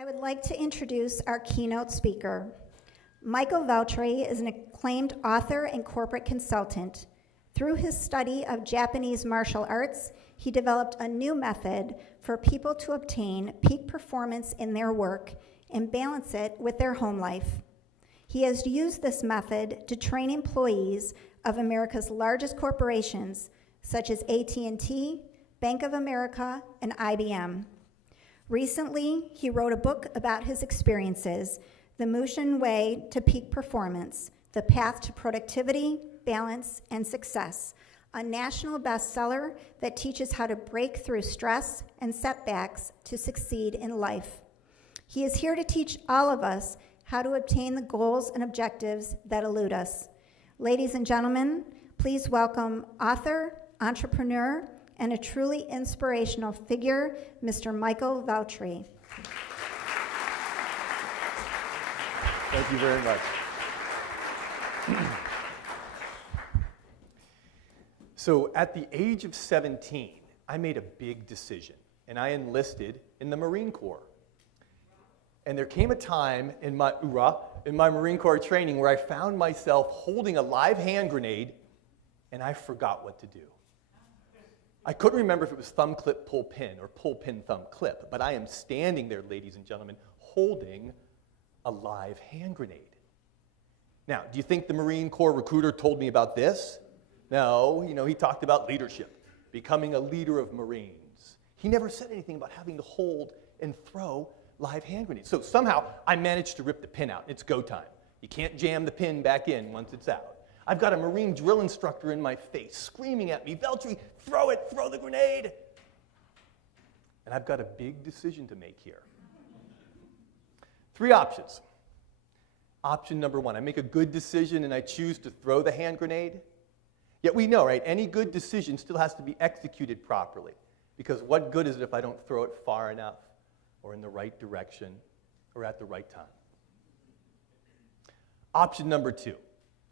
I would like to introduce our keynote speaker. Michael Veltri is an acclaimed author and corporate consultant. Through his study of Japanese martial arts, he developed a new method for people to obtain peak performance in their work and balance it with their home life. He has used this method to train employees of America's largest corporations, such as AT&T, Bank of America, and IBM. Recently, he wrote a book about his experiences, The Mushin Way to Peak Performance, The Path to Productivity, Balance, and Success, a national bestseller that teaches how to break through stress and setbacks to succeed in life. He is here to teach all of us how to obtain the goals and objectives that elude us. Ladies and gentlemen, please welcome author, entrepreneur, and a truly inspirational figure, Mr. Michael Veltri. Thank you very much. So at the age of 17, I made a big decision, and I enlisted in the Marine Corps. And there came a time in my Marine Corps training where I found myself holding a live hand grenade, and I forgot what to do. I couldn't remember if it was thumb clip, pull pin, or pull pin, thumb clip, but I am standing there, ladies and gentlemen, holding a live hand grenade. Now, do you think the Marine Corps recruiter told me about this? No, he talked about leadership, becoming a leader of Marines. He never said anything about having to hold and throw live hand grenades. So somehow, I managed to rip the pin out. It's go time. You can't jam the pin back in once it's out. I've got a Marine drill instructor in my face screaming at me, Veltri, throw it, throw the grenade. And I've got a big decision to make here. 3 options. Option number 1, I make a good decision and I choose to throw the hand grenade. Yet we know, right, any good decision still has to be executed properly. Because what good is it if I don't throw it far enough or in the right direction or at the right time? Option number 2.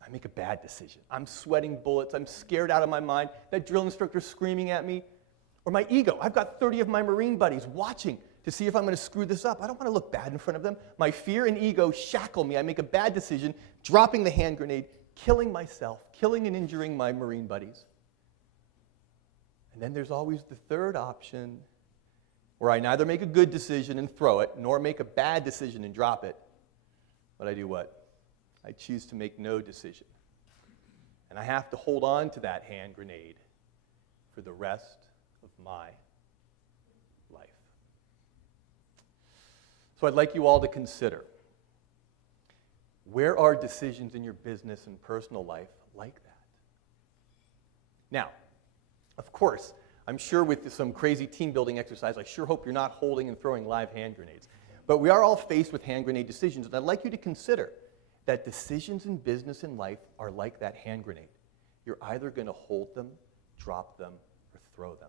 I make a bad decision. I'm sweating bullets. I'm scared out of my mind. That drill instructor's screaming at me. Or my ego. I've got 30 of my Marine buddies watching to see if I'm going to screw this up. I don't want to look bad in front of them. My fear and ego shackle me. I make a bad decision, dropping the hand grenade, killing myself, killing and injuring my Marine buddies. And then there's always the third option, where I neither make a good decision and throw it, nor make a bad decision and drop it. But I do what? I choose to make no decision. And I have to hold on to that hand grenade for the rest of my life. So I'd like you all to consider, where are decisions in your business and personal life like that? Now, of course, I'm sure with some crazy team building exercise, I sure hope you're not holding and throwing live hand grenades. But we are all faced with hand grenade decisions, and I'd like you to consider that decisions in business and life are like that hand grenade. You're either going to hold them, drop them, or throw them.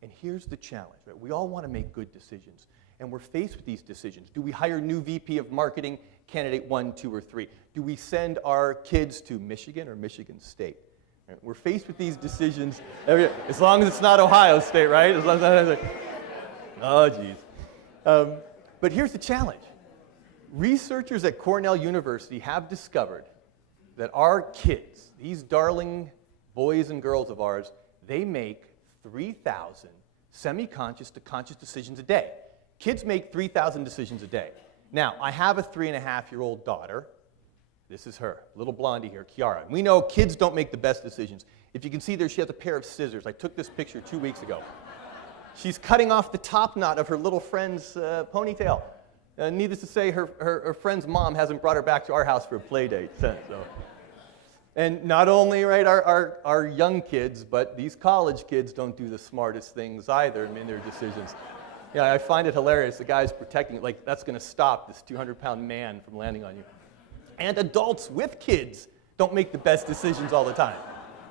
And here's the challenge, right? We all want to make good decisions, and we're faced with these decisions. Do we hire new VP of marketing, candidate 1, 2, or 3? Do we send our kids to Michigan or Michigan State? Right? We're faced with these decisions, as long as it's not Ohio State, right? As long as it's oh, geez. But here's the challenge. Researchers at Cornell University have discovered that our kids, these darling boys and girls of ours, they make 3,000 semi-conscious to conscious decisions a day. Kids make 3,000 decisions a day. Now, I have a 3.5-year-old daughter. This is her, little blondie here, Kiara. We know kids don't make the best decisions. If you can see there, she has a pair of scissors. I took this picture 2 weeks ago. She's cutting off the top knot of her little friend's ponytail. Needless to say, her friend's mom hasn't brought her back to our house for a play date since. So. And not only right, our young kids, but these college kids don't do the smartest things either in their decisions. Yeah, I find it hilarious. The guy's protecting it, like that's going to stop this 200-pound man from landing on you. And adults with kids don't make the best decisions all the time.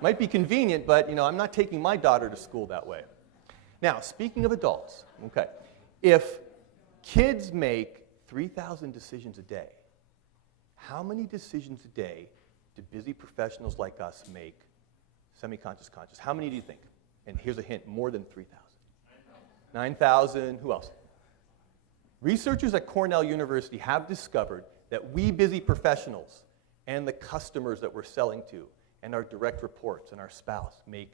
Might be convenient, but I'm not taking my daughter to school that way. Now, speaking of adults, okay, if kids make 3,000 decisions a day, how many decisions a day do busy professionals like us make semi-conscious, conscious? How many do you think? And here's a hint, more than 3,000. 9,000. Who else? Researchers at Cornell University have discovered that we busy professionals and the customers that we're selling to and our direct reports and our spouse make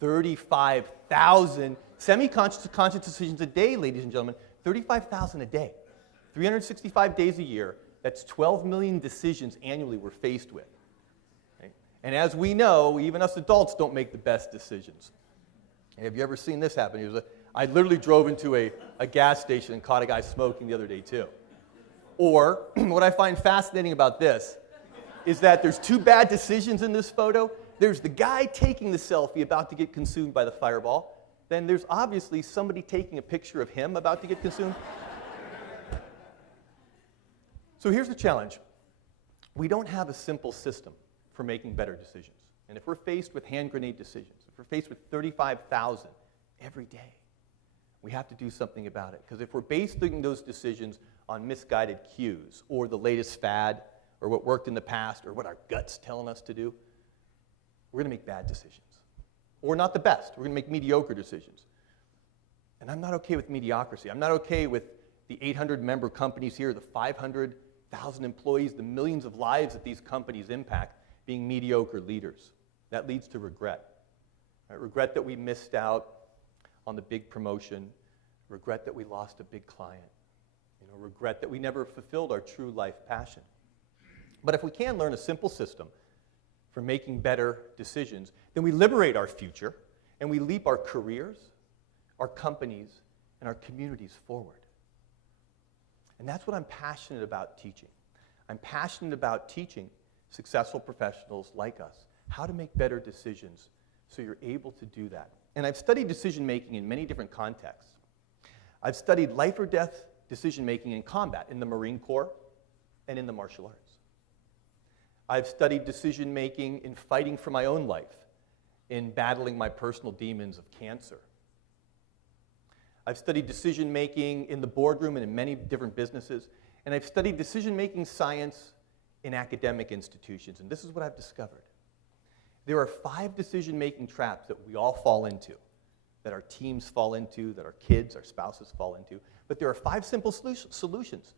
35,000 semi-conscious decisions a day, ladies and gentlemen, 35,000 a day. 365 days a year, that's 12 million decisions annually we're faced with. Right? And as we know, even us adults don't make the best decisions. Have you ever seen this happen? I literally drove into a gas station and caught a guy smoking the other day too. Or, what I find fascinating about this is that there's two bad decisions in this photo. There's the guy taking the selfie about to get consumed by the fireball. Then there's obviously somebody taking a picture of him about to get consumed. So here's the challenge. We don't have a simple system for making better decisions. And if we're faced with hand grenade decisions, if we're faced with 35,000 every day, we have to do something about it. Because if we're basing those decisions on misguided cues or the latest fad or what worked in the past or what our gut's telling us to do, we're going to make bad decisions. Or not the best. We're going to make mediocre decisions. And I'm not okay with mediocrity. I'm not okay with the 800-member companies here, the 500,000 employees, the millions of lives that these companies impact being mediocre leaders. That leads to regret. Right? Regret that we missed out on the big promotion. Regret that we lost a big client. Regret that we never fulfilled our true life passion. But if we can learn a simple system for making better decisions, then we liberate our future and we leap our careers, our companies, and our communities forward. And that's what I'm passionate about teaching. I'm passionate about teaching successful professionals like us how to make better decisions so you're able to do that. And I've studied decision making in many different contexts. I've studied life or death decision making in combat, in the Marine Corps and in the martial arts. I've studied decision making in fighting for my own life, in battling my personal demons of cancer. I've studied decision making in the boardroom and in many different businesses, and I've studied decision making science in academic institutions, and this is what I've discovered. There are 5 decision making traps that we all fall into, that our teams fall into, that our kids, our spouses fall into, but there are 5 simple solutions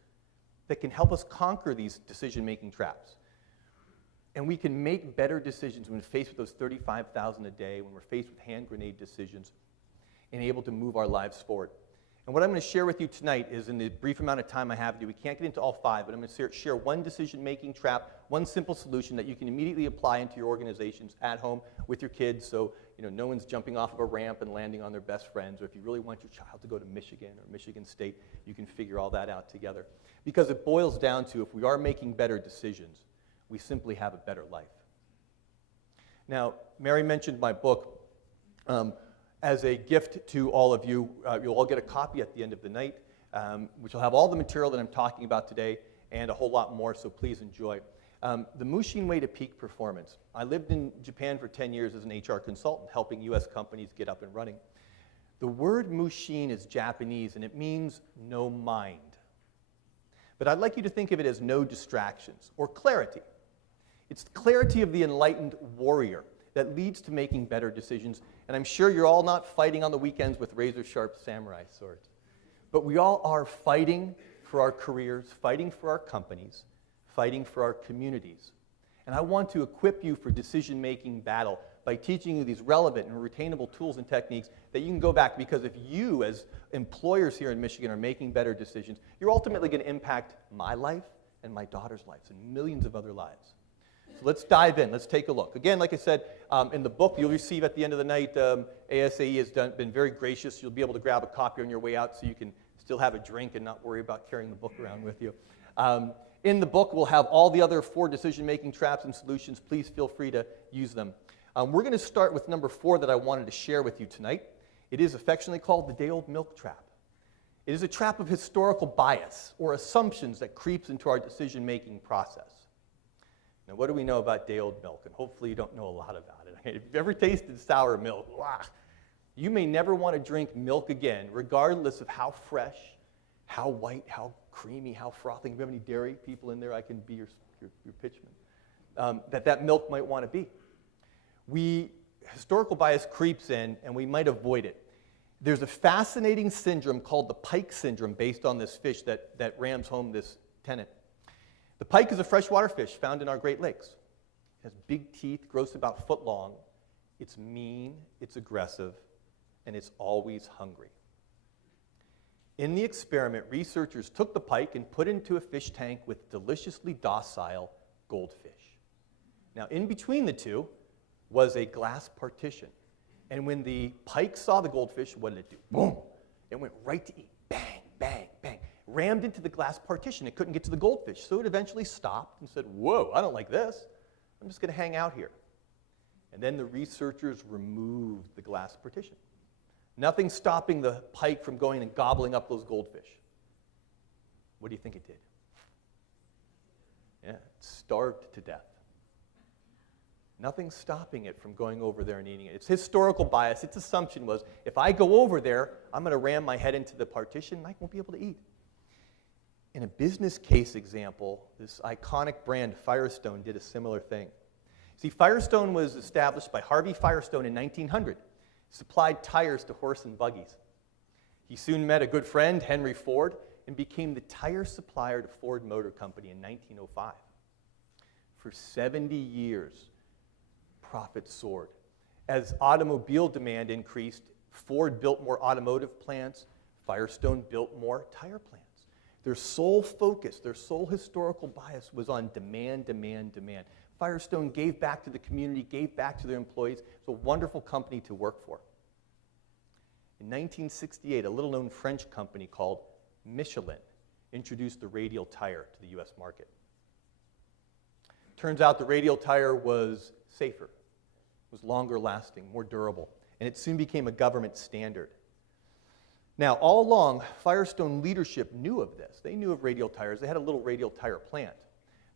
that can help us conquer these decision making traps. And we can make better decisions when faced with those 35,000 a day, when we're faced with hand grenade decisions, and able to move our lives forward. And what I'm going to share with you tonight is, in the brief amount of time I have to, we can't get into all 5, but I'm going to share one decision-making trap, one simple solution that you can immediately apply into your organizations at home with your kids, so no one's jumping off of a ramp and landing on their best friends, or if you really want your child to go to Michigan or Michigan State, you can figure all that out together. Because it boils down to, if we are making better decisions, we simply have a better life. Now, Mary mentioned my book. As a gift to all of you, you'll all get a copy at the end of the night, which will have all the material that I'm talking about today and a whole lot more, so please enjoy. The Mushin Way to Peak Performance. I lived in Japan for 10 years as an HR consultant, helping US companies get up and running. The word Mushin is Japanese, and it means no mind. But I'd like you to think of it as no distractions, or clarity. It's the clarity of the enlightened warrior that leads to making better decisions. And I'm sure you're all not fighting on the weekends with razor-sharp samurai swords. But we all are fighting for our careers, fighting for our companies, fighting for our communities. And I want to equip you for decision-making battle by teaching you these relevant and retainable tools and techniques that you can go back, because if you, as employers here in Michigan, are making better decisions, you're ultimately going to impact my life and my daughter's lives and millions of other lives. So let's dive in. Let's take a look. Again, like I said, in the book you'll receive at the end of the night, ASE has been very gracious. You'll be able to grab a copy on your way out so you can still have a drink and not worry about carrying the book around with you. In the book, we'll have all the other 4 decision-making traps and solutions. Please feel free to use them. We're going to start with number 4 that I wanted to share with you tonight. It is affectionately called the day-old milk trap. It is a trap of historical bias or assumptions that creeps into our decision-making process. Now, what do we know about day-old milk? And hopefully you don't know a lot about it. If you've ever tasted sour milk, you may never want to drink milk again, regardless of how fresh, how white, how creamy, how frothy. If you have any dairy people in there, I can be your pitchman. That milk might want to be. Historical bias creeps in, and we might avoid it. There's a fascinating syndrome called the pike syndrome based on this fish that rams home this tenet. The pike is a freshwater fish found in our Great Lakes. It has big teeth, grows about a foot long. It's mean, it's aggressive, and it's always hungry. In the experiment, researchers took the pike and put it into a fish tank with deliciously docile goldfish. Now, in between the two was a glass partition. And when the pike saw the goldfish, what did it do? Boom! It went right to eat. Bang, bang, bang. Rammed into the glass partition. It couldn't get to the goldfish. So it eventually stopped and said, whoa, I don't like this. I'm just going to hang out here. And then the researchers removed the glass partition. Nothing stopping the pike from going and gobbling up those goldfish. What do you think it did? Yeah, it starved to death. Nothing stopping it from going over there and eating it. Its historical bias, its assumption was, if I go over there, I'm going to ram my head into the partition and I won't be able to eat. In a business case example, this iconic brand, Firestone, did a similar thing. See, Firestone was established by Harvey Firestone in 1900. Supplied tires to horse and buggies. He soon met a good friend, Henry Ford, and became the tire supplier to Ford Motor Company in 1905. For 70 years, profits soared. As automobile demand increased, Ford built more automotive plants, Firestone built more tire plants. Their sole focus, their sole historical bias was on demand, demand, demand. Firestone gave back to the community, gave back to their employees. It's a wonderful company to work for. In 1968, a little-known French company called Michelin introduced the radial tire to the U.S. market. Turns out the radial tire was safer, was longer lasting, more durable, and it soon became a government standard. Now, all along, Firestone leadership knew of this. They knew of radial tires. They had a little radial tire plant.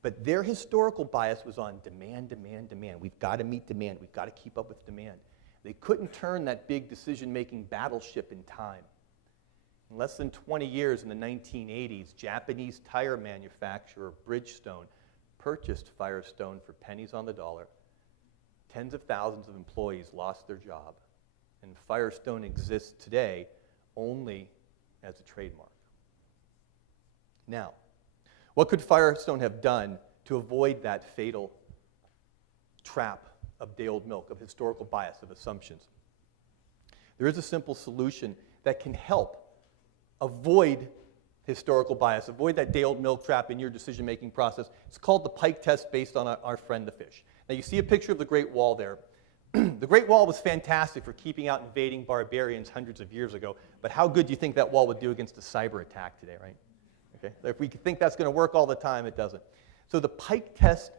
But their historical bias was on demand, demand, demand. We've got to meet demand. We've got to keep up with demand. They couldn't turn that big decision-making battleship in time. In less than 20 years, in the 1980s, Japanese tire manufacturer Bridgestone purchased Firestone for pennies on the dollar. Tens of thousands of employees lost their job. And Firestone exists today only as a trademark. Now, what could Firestone have done to avoid that fatal trap of day-old milk, of historical bias, of assumptions? There is a simple solution that can help avoid historical bias, avoid that day-old milk trap in your decision-making process. It's called the Pike Test, based on our friend the fish. Now, you see a picture of the Great Wall there. The Great Wall was fantastic for keeping out invading barbarians hundreds of years ago, but how good do you think that wall would do against a cyber attack today, right? Okay? If we think that's going to work all the time, it doesn't. So the Pike Test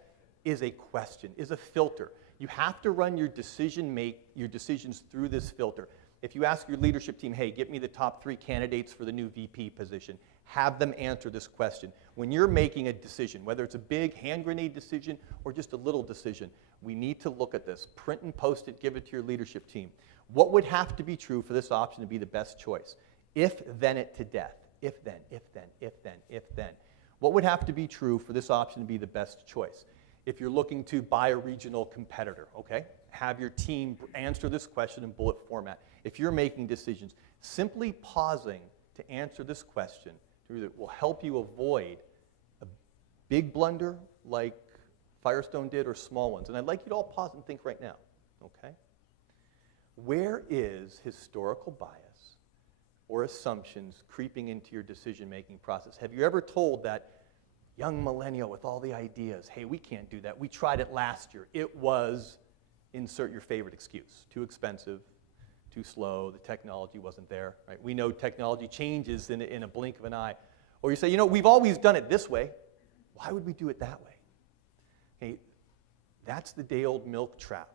is a question, is a filter. You have to run your decisions through this filter. If you ask your leadership team, hey, get me the top 3 candidates for the new VP position, have them answer this question. When you're making a decision, whether it's a big hand grenade decision or just a little decision, we need to look at this. Print and post it, give it to your leadership team. What would have to be true for this option to be the best choice? If, then it to death. If, then, if, then, if, then, if, then. What would have to be true for this option to be the best choice? If you're looking to buy a regional competitor, okay? Have your team answer this question in bullet format. If you're making decisions, simply pausing to answer this question will help you avoid a big blunder like Firestone did or small ones. And I'd like you to all pause and think right now, okay? Where is historical bias or assumptions creeping into your decision-making process? Have you ever told that young millennial with all the ideas, hey, we can't do that. We tried it last year. It was, insert your favorite excuse. Too expensive, too slow, the technology wasn't there, right? We know technology changes in a blink of an eye. Or you say, you know, we've always done it this way. Why would we do it that way? Okay, that's the day-old milk trap.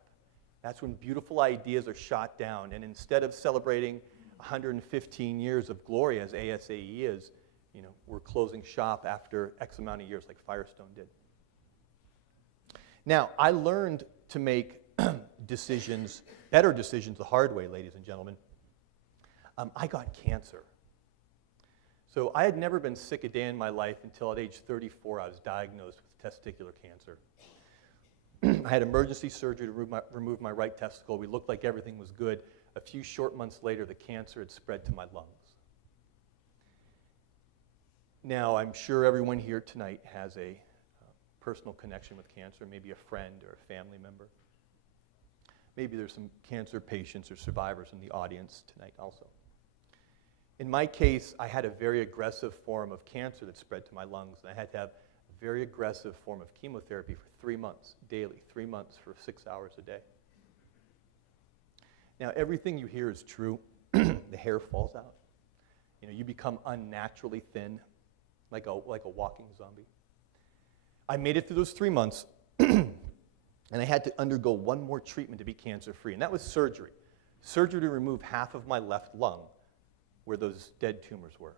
That's when beautiful ideas are shot down. And instead of celebrating 115 years of glory, as ASE is, you know, we're closing shop after X amount of years like Firestone did. Now, I learned to make decisions, better decisions the hard way, ladies and gentlemen. I got cancer. So I had never been sick a day in my life until at age 34 I was diagnosed with testicular cancer. I had emergency surgery to remove my right testicle. We looked like everything was good. a few short months later, the cancer had spread to my lungs. Now, I'm sure everyone here tonight has a personal connection with cancer, maybe a friend or a family member. Maybe there's some cancer patients or survivors in the audience tonight also. In my case, I had a very aggressive form of cancer that spread to my lungs, and I had to have a very aggressive form of chemotherapy for 3 months, daily, 3 months for 6 hours a day. Now, everything you hear is true. The hair falls out. You know, you become unnaturally thin, like a walking zombie. I made it through those 3 months, and I had to undergo one more treatment to be cancer-free, and that was surgery. Surgery to remove half of my left lung, where those dead tumors were.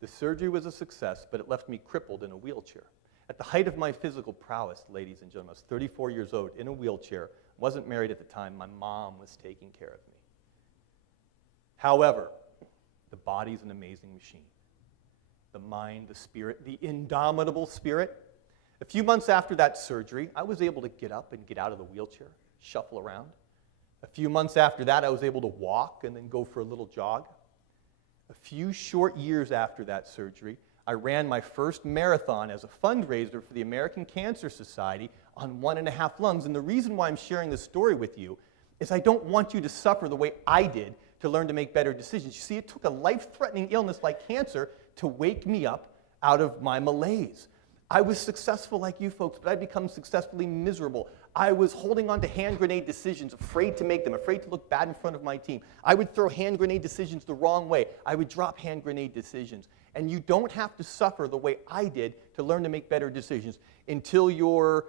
The surgery was a success, but it left me crippled in a wheelchair. At the height of my physical prowess, ladies and gentlemen, I was 34 years old, in a wheelchair, wasn't married at the time. My mom was taking care of me. However, the body's an amazing machine. The mind, the spirit, the indomitable spirit. A few months after that surgery, I was able to get up and get out of the wheelchair, shuffle around. A few months after that, I was able to walk and then go for a little jog. A few short years after that surgery, I ran my first marathon as a fundraiser for the American Cancer Society on 1.5 lungs. And the reason why I'm sharing this story with you is I don't want you to suffer the way I did to learn to make better decisions. You see, it took a life-threatening illness like cancer to wake me up out of my malaise. I was successful like you folks, but I'd become successfully miserable. I was holding on to hand grenade decisions, afraid to make them, afraid to look bad in front of my team. I would throw hand grenade decisions the wrong way. I would drop hand grenade decisions. And you don't have to suffer the way I did to learn to make better decisions until you're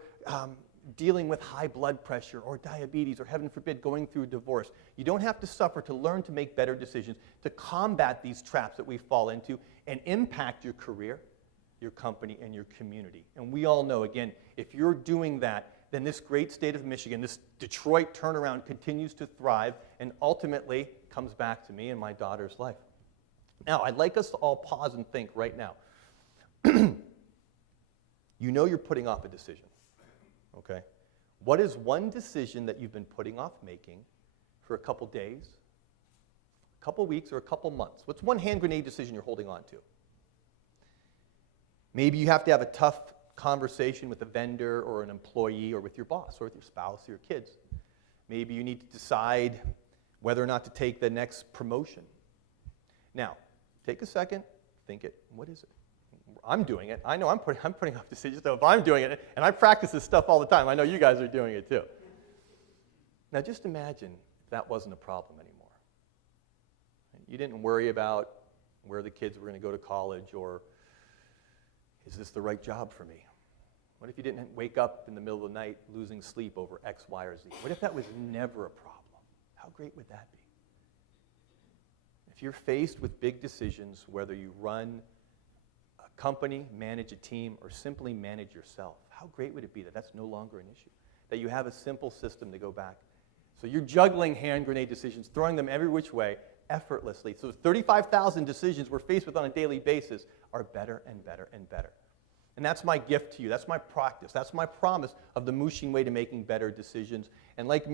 dealing with high blood pressure or diabetes or, heaven forbid, going through a divorce. You don't have to suffer to learn to make better decisions, to combat these traps that we fall into and impact your career, your company, and your community. And we all know, again, if you're doing that, then this great state of Michigan, this Detroit turnaround continues to thrive and ultimately comes back to me and my daughter's life. Now, I'd like us to all pause and think right now. You know you're putting off a decision, okay? What is one decision that you've been putting off making for a couple days, a couple weeks, or a couple months? What's one hand grenade decision you're holding on to? Maybe you have to have a tough conversation with a vendor or an employee or with your boss or with your spouse or your kids. Maybe you need to decide whether or not to take the next promotion. Now, take a second, think it. What is it? I'm doing it. I know I'm putting off decisions, so if I'm doing it, and I practice this stuff all the time, I know you guys are doing it too. Now, just imagine if that wasn't a problem anymore. You didn't worry about where the kids were going to go to college or is this the right job for me? What if you didn't wake up in the middle of the night losing sleep over X, Y, or Z? What if that was never a problem? How great would that be? If you're faced with big decisions, whether you run a company, manage a team, or simply manage yourself, how great would it be that that's no longer an issue? That you have a simple system to go back. So you're juggling hand grenade decisions, throwing them every which way, effortlessly. So 35,000 decisions we're faced with on a daily basis are better and better and better. And that's my gift to you. That's my practice. That's my promise of the Mushin way to making better decisions. And like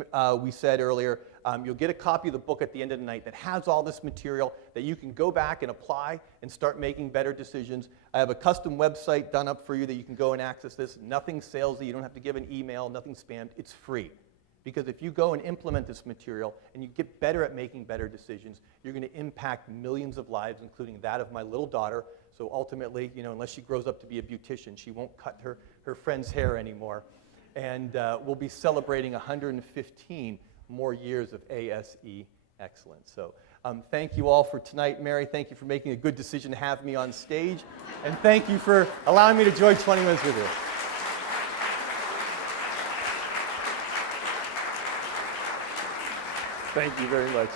we said earlier, you'll get a copy of the book at the end of the night that has all this material that you can go back and apply and start making better decisions. I have a custom website done up for you that you can go and access this. Nothing salesy. You don't have to give an email. Nothing spammed. It's free. Because if you go and implement this material and you get better at making better decisions, you're going to impact millions of lives, including that of my little daughter. So ultimately, you know, unless she grows up to be a beautician, she won't cut her friend's hair anymore. And we'll be celebrating 115 more years of ASE excellence. So thank you all for tonight. Mary, thank you for making a good decision to have me on stage. And thank you for allowing me to join 20 minutes with you. Thank you very much.